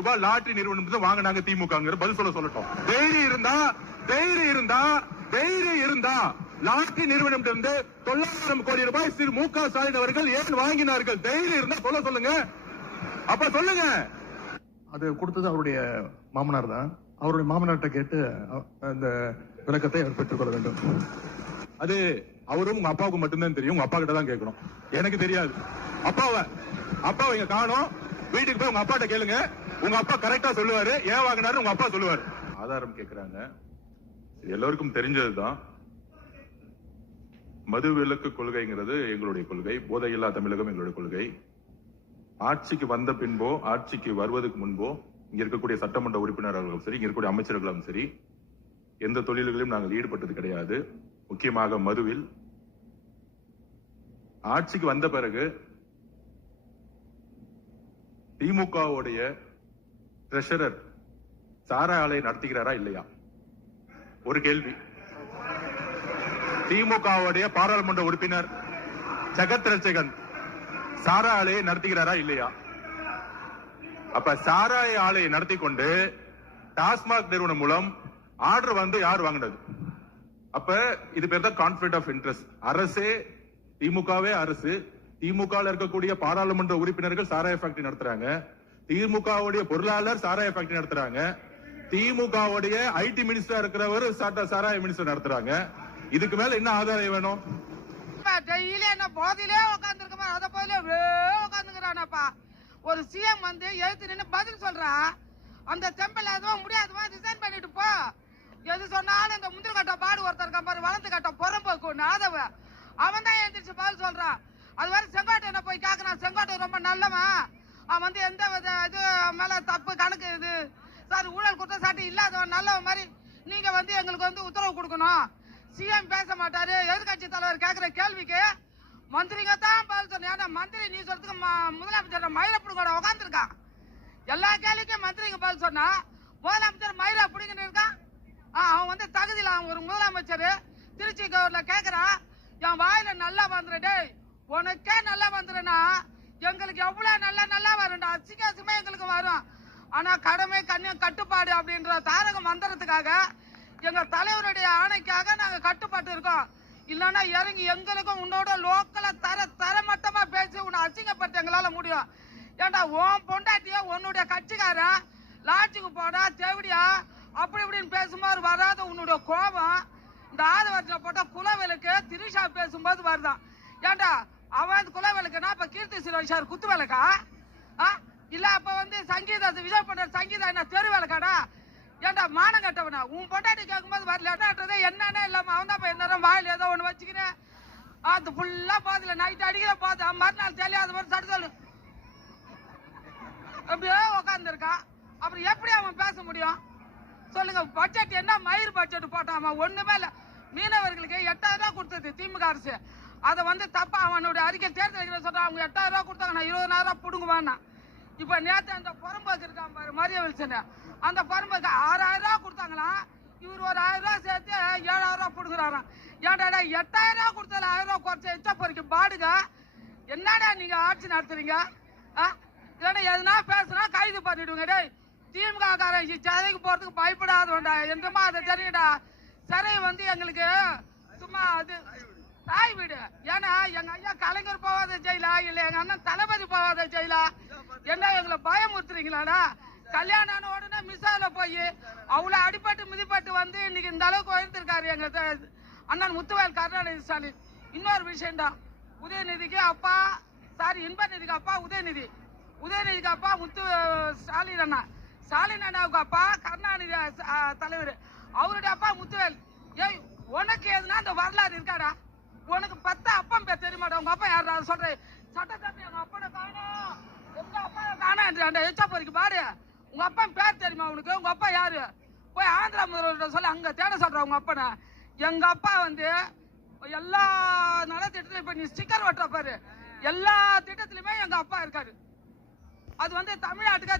ரூபாய் லாட்டரி நிறுவனம் வாங்கினாங்க திமுக பதில் சொல்லட்டும். தைரியம் இருந்தா லாட்டரி நிறுவனம் 900 கோடி ரூபாய் திரு மு க ஸ்டாலின் அவர்கள் ஏன் வாங்கினார்கள்? தைரியம் இருந்தா சொல்லுங்க. அப்ப சொல்லுங்க. அது கொடுத்தது அவருடைய மாமனார் தான். அவருடைய மாமனார்ட்ட கேட்டு அந்த விளக்கத்தை அவர் பெற்றுக்கொள்ள வேண்டும். அது அவரும் உங்க அப்பாவுக்கு மட்டும்தான் தெரியும். உங்க அப்பா கிட்ட தான் கேட்கணும். எனக்கு தெரியாது. அப்பாவை இங்க காணோம். வீட்டுக்கு போய் உங்க அப்பாட்ட கேளுங்க. உங்க அப்பா கரெக்டா சொல்லுவாரு. ஏன் வாங்கினாரு உங்க அப்பா சொல்லுவாரு. ஆதாரம் கேட்கிறாங்க. எல்லோருக்கும் தெரிஞ்சதுதான். மது விலக்கு கொள்கைங்கிறது எங்களுடைய கொள்கை. போதையில்லா தமிழகம் எங்களுடைய கொள்கை. ஆட்சிக்கு வந்த பின்போ ஆட்சிக்கு வருவதற்கு முன்போ இங்க இருக்கக்கூடிய சட்டமன்ற உறுப்பினர்களும் சரி, இங்க இருக்கக்கூடிய அமைச்சர்களும் சரி, எந்த தொழில்களிலும் நாங்கள் ஈடுபட்டது கிடையாது. முக்கியமாக மதுவில். ஆட்சிக்கு வந்த பிறகு திமுகவுடைய ட்ரெஷரர் சாராய ஆலை நடத்துகிறாரா இல்லையா? ஒரு கேள்வி. திமுகவுடைய பாராளுமன்ற உறுப்பினர் ஜெகத் ரட்சகன் சாராய ஆலையை நடத்துகிறாரா இல்லையா? அப்ப சாராய ஆலையை நடத்தி கொண்டு டாஸ்மாக் நிறுவனம் மூலம் ஆர்டர் யார் வாங்கினது? அப்ப இது பேர் தான் கான்ஃபிளிக்ட் ஆஃப் இன்ட்ரெஸ்ட். அரசே, திமுகவே அரசு, திமுக இருக்கக்கூடிய பாராளுமன்ற உறுப்பினர்கள் சாராய ஃபேக்டரி நடத்துறாங்க. திமுகவுடைய பொருளாளர் சாராய ஃபேக்டரி நடத்துறாங்க. திமுகவுடைய ஐடி மினிஸ்டர் இருக்கிறவர் சாராய மினிஸ்டர் நடத்துறாங்க. இதுக்கு மேல என்ன ஆதாரம் வேணும்? டெய்லி என்ன போதிலே உட்காந்துருக்கமா, அத போதிலே உட்காந்துக்கிறானப்பா. ஒரு சிஎம் எழுத்து நின்று பதில் சொல்றான். அந்த தெம்பல் எதுவும் முடியாதுமா, ரிசைன் பண்ணிட்டு போ. எது சொன்னாலும் இந்த முந்திரி கட்ட பாடு ஒருத்தர் இருக்கான் பாரு, வளர்ந்து கட்ட புறம்போக்கு நாதவ, அவன் தான் எழுந்திரிச்சு பதில் சொல்றான். அது வரை செங்கோட்டையனை போய் கேட்கறான். செங்கோட்டை ரொம்ப நல்லவன். அவன் எந்த இது மேல தப்பு கணக்கு இது சார் ஊழல் குற்றச்சாட்டு இல்லாதவன் நல்லவன் மாதிரி நீங்க எங்களுக்கு உத்தரவு கொடுக்கணும். சிஎம் பேச மாட்டாரு. எதிர்கட்சி தலைவர் கேட்கிற கேள்விக்கு மந்திரிங்க தான் பதில் சொன்ன. மந்திரி நீ சொல்றதுக்கு முதலமைச்சர் மயிலப்படி கூட உட்காந்துருக்கான். எல்லா கேள்விக்கும் மந்திரிங்க பதில் சொன்னா முதலமைச்சர் மயில பிடிக்கிட்டு இருக்கான். அவன் தகுதியில அவன் ஒரு முதலமைச்சர். திருச்சி கவர்ல கேக்குறான், என் வாயில நல்லா வந்துடுடே, உனக்கே நல்லா வந்துடுனா எங்களுக்கு எவ்வளவு நல்லா வரும்டா. அசிங்கமே எங்களுக்கு வரும். ஆனா கடமை கண்ணியம் கட்டுப்பாடு அப்படின்ற தாரக மந்திரத்துக்காக எங்க தலைவருடைய ஆணைக்காக நாங்க கட்டுப்பாட்டு இருக்கோம். இல்லன்னா இறங்கி எங்களுக்கும் உன்னோட லோக்கல தரமட்டமா பேசி உன்னை அசிங்கப்பட்டு எங்களால முடியும். ஏன்டா உன் பொண்டாட்டிய உன்னுடைய கட்சிக்காரன் லாட்சிக்கு போடா தேவடியா அப்படி இப்படின்னு பேசும்போது வராத உன்னுடைய கோபம் இந்த ஆதவரத்துல போட்ட குலவிலுக்கு திரிஷா பேசும்போது வருதான். ஏன்டா அவன் குலவிலுக்குன்னா இப்ப கீர்த்தி சுரேஷ் குத்து விளக்கா? இல்ல அப்ப சங்கீதா விஜய் பண்ற சங்கீதா என்ன தெரு விளக்காடா? ஏன்டா மானம் கட்டவனா? உன் பொண்டாட்டி கேட்கும்போது வரலன்றதே என்னன்னே இல்லாம அவன் தான் எந்நேரம் வாயில் ஏதோ ஒண்ணு வச்சுக்கிறேன். அது ஃபுல்லா பாதுல நைட் அடிக்கிற பாது மறுநாள் தெரியாத மாதிரி சடுதல் அப்படியே உட்கார்ந்து இருக்கா. அப்புறம் எப்படி அவன் பேச முடியும் சொல்லுங்க? பட்ஜெட் என்ன மயிர் பட்ஜெட் போட்டான்? ஒண்ணுமே இல்ல. மீனவர்களுக்கு 8000 ரூபாய் கொடுத்தது திமுக அரசு. அதை தப்பா அவனுடைய அறிக்கை தேர்தல் சொல்றான். அவங்க 8000 ரூபாய் கொடுத்தாங்க, நான் 20000 ரூபாய் புடுங்குவான்னா. இப்ப நேற்று அந்த புறம்போக்கு இருக்கான் பாரு மரிய வில்சன், அந்த புறம்போக்கு 6000 ரூபாய் கொடுத்தாங்களாம். இவர் ஒரு 1000 ரூபாய் சேர்த்து 7000 ரூபாய் புடுங்குறாராம். ஏன்டா 8000 ரூபாய் கொடுத்தது 1000 ரூபாய் குறைச்ச எச்ச பொறிக்கு பாடுங்க. என்னடா நீங்க ஆட்சி நடத்துறீங்க? இல்லைன்னா எதுனா பேசுனா கைது பண்ணிடுங்க. டே திமுக காரன் சிறைக்கு போறதுக்கு பயப்படாதவன்டா. என்றமா அதை தெரியுடா. சிறை எங்களுக்கு சும்மா அது தாய் வீடு. ஏன்னா எங்க ஐயா கலைஞர் போவாத ஜெயிலா, இல்ல எங்க அண்ணன் தளபதி போவாத ஜெயிலா? என்ன எங்களை பயமுறுத்துறீங்களாடா? கல்யாணம் ஆன உடனே மிஸ்ஸால போய் அவ்வளவு அடிபட்டு மிதிப்பட்டு இன்னைக்கு இந்த அளவுக்கு உயர்ந்திருக்காரு எங்க அண்ணன் முத்துவேல் கருணாநிதி ஸ்டாலின். இன்னொரு விஷயம் தான், உதயநிதிக்கு அப்பா இன்ப நிதிக்கு அப்பா உதயநிதிக்கு அப்பா ஸ்டாலின் அண்ணா, ஸ்டாலின் அண்ணாவுக்கு அப்பா கருணாநிதி தலைவர், அவருடைய அப்பா முத்துவேல். ஏய் உனக்கு எதுனா அந்த வரலாறு இருக்காடா? உனக்கு 10 அப்பம் பேர் தெரியுமாடா? உங்க அப்பா யாரா சொல்றேன்? சட்டத்தப்பி எங்க அப்பா காணோம், எங்க அப்பா காணான் எச்சா போறீங்க பாரு. உங்க அப்பா பேர் தெரியுமா உனக்கு? உங்க அப்பா யாரு? போய் ஆந்திரா முதல்வர் சொல்லி அங்க தேட சொல்ற உங்க அப்பனை. எங்க அப்பா எல்லா நலத்திட்டத்திலும் இப்ப நீ ஸ்டிக்கர் ஒட்டுற பாரு, எல்லா திட்டத்திலுமே எங்க அப்பா இருக்காரு. அது தமிழ்நாட்டுக்கு